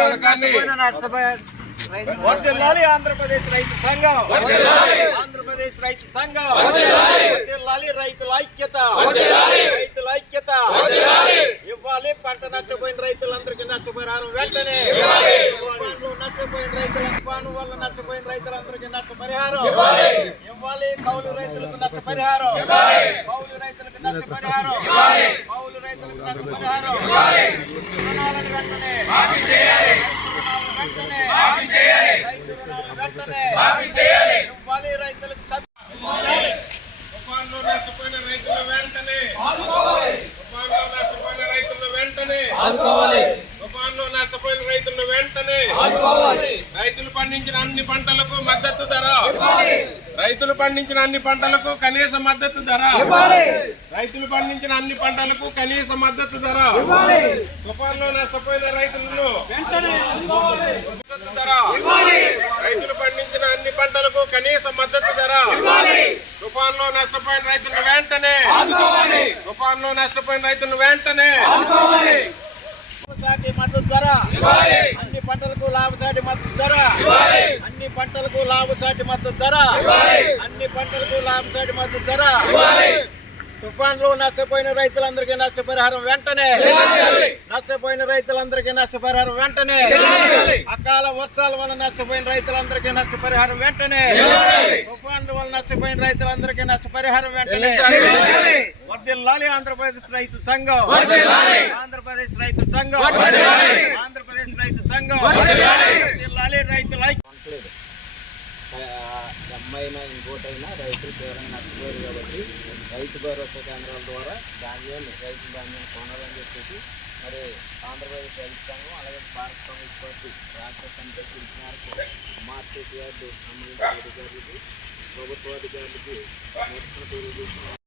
పథకాన్ని వర్ధిల్లాలి ఆంధ్రప్రదేశ్ రైతు సంఘం. ఆంధ్రప్రదేశ్ రైతు సంఘం. వర్ధిల్లాలి రైతుల ఐక్యత. రైతుల ఐక్యత. ఇవ్వాలి పంట నష్టపోయిన రైతులందరికీ నష్టపరిహారం వెంటనే. తుఫాన్లు నష్టపోయిన రైతుల తుఫాను వల్ల నష్టపోయిన రైతులందరికీ నష్టపరిహారం. ఇవ్వాలి. కౌలు రైతులకు నష్టపరిహారం. కౌలు రైతులకు నష్టపరిహారం. రైతులు పండించిన అన్ని పంటలకు మద్దతు ధర. రైతులు పండించిన అన్ని పంటలకు కనీస మద్దతు ధర. రైతులు పండించిన అన్ని పంటలకు కనీస మద్దతు ధర. తుఫాన్లో నష్టపోయిన రైతులను మద్దతు ధర. రైతులు పండించిన అన్ని పంటలకు కనీస మద్దతు ధర. తుఫాన్లో నష్టపోయిన రైతులను వెంటనే. తుఫాన్లో నష్టపోయిన రైతులను వెంటనే. మద్దతు ధర. పంటలకు లాభసాటి మద్దతు ధర. అన్ని పంటలకు లాభసాటి మద్దతు ధర. అన్ని పంటలకు లాభసాటి మద్దతు ధర. తుఫాన్లు నష్టపోయిన రైతులందరికీ నష్టపరిహారం వెంటనే. నష్టపోయిన రైతులందరికీ నష్టపరిహారం వెంటనే. అకాల వర్షాల వల్ల నష్టపోయిన రైతులందరికీ నష్టపరిహారం వెంటనే. తుఫాన్ల వల్ల నష్టపోయిన రైతులందరికీ నష్టపరిహారం వెంటనే. వర్దిల్లాలి ఆంధ్రప్రదేశ్ రైతు సంఘం. ఆంధ్రప్రదేశ్ రైతు సంఘం ఆంధ్రప్రదేశ్ రైతు సంఘం వర్ధిల్లాలి రైతుల ఐక్య- అమ్మైనా ఇంకోటైనా రైతులు తీవ్రంగా నష్టపోయారు కాబట్టి రైతు భరోసా కేంద్రాల ద్వారా ధాన్యాన్ని రైతు ధాన్యం కొనాలని చెప్పేసి మరి ఆంధ్రప్రదేశ్ రైతు అలాగే భారత కాంగ్రెస్ పార్టీ రాష్ట్ర సమితి మేరకు మార్కెట్ యార్డు సంబంధించిన అధికారులకి ప్రభుత్వ అధికారులకి నిరసన